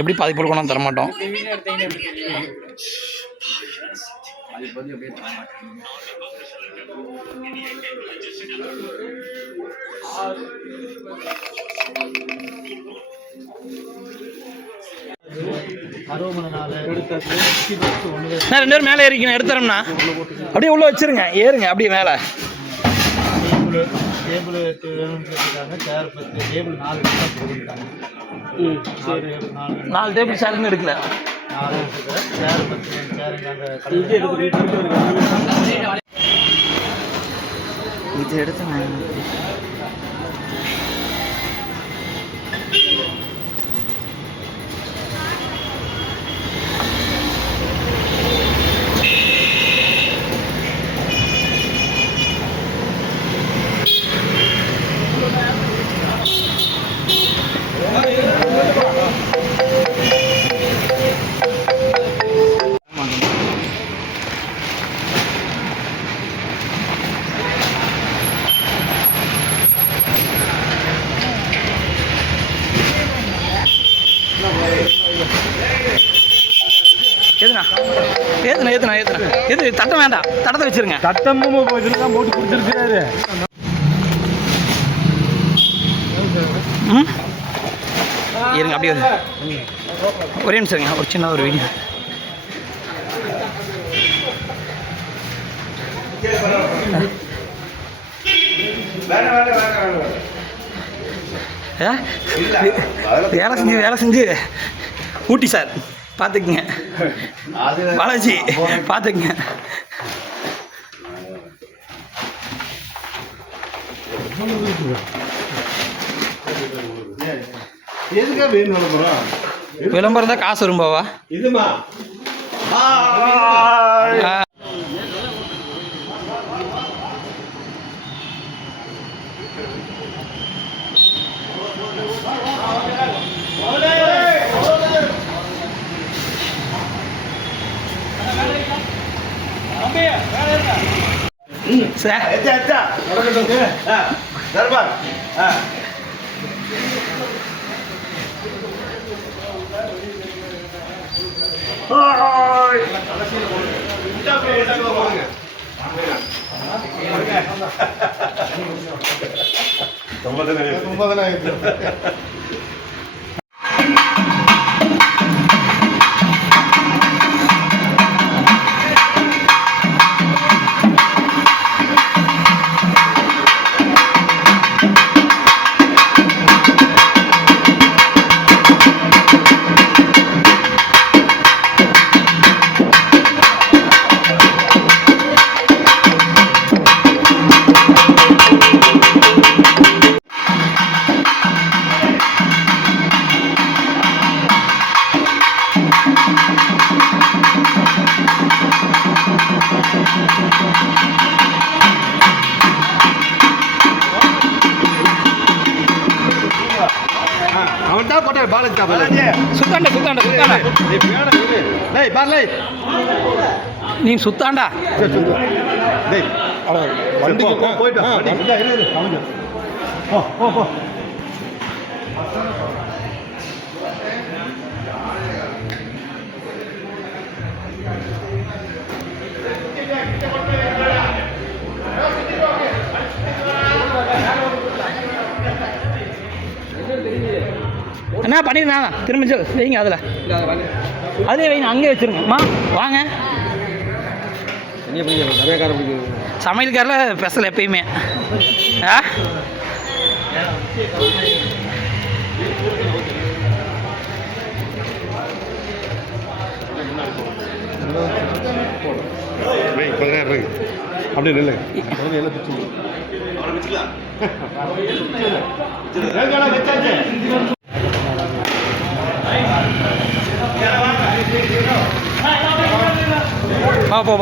எப்படி பாதி போல் கொண்டாந்து தரமாட்டோம். ரெண்டு பேரும் மேலே ஏறிக்கணும், எடுத்துறோம்னா அப்படியே உள்ள வச்சிருங்க, ஏறுங்க அப்படியே மேலே. டேபிள் 8 வேணும்னு கேட்டிருக்காங்க. சேர் 10, டேபிள் 4 போட்டுருக்காங்க. 4 டேபிள் சேர்னு எடுக்கல. 4 எடுத்துக்கிறேன். சேர் 10 சேருங்க. அந்த இது எடுத்து ஏத்துனா எது தட்டம் வேண்டாம், தட்டத்தை வச்சிருங்க. தட்டமும் தான் போட்டு கொடுத்துருக்காரு. இருங்க அப்படியே ஒரே நிமிஷங்க, ஒரு சின்ன ஒரு வீடியோ. வேலை செஞ்சு ஊட்டி சார் பார்த்துக்குங்க, பாலாஜி பார்த்துக்குங்க. விளம்பரம் தான் காசு வரும்பாவா? இதுமா நீ சுத்தாண்டா போயிட்டு என்ன பண்ணிருந்தாங்க, திரும்ப வைங்க, அதில் அதே வைங்க, அங்கே வச்சுருங்கம்மா. வாங்க, சமையல்காரில் ஸ்பெஷல் எப்பயுமே. அப்படி இல்லை போ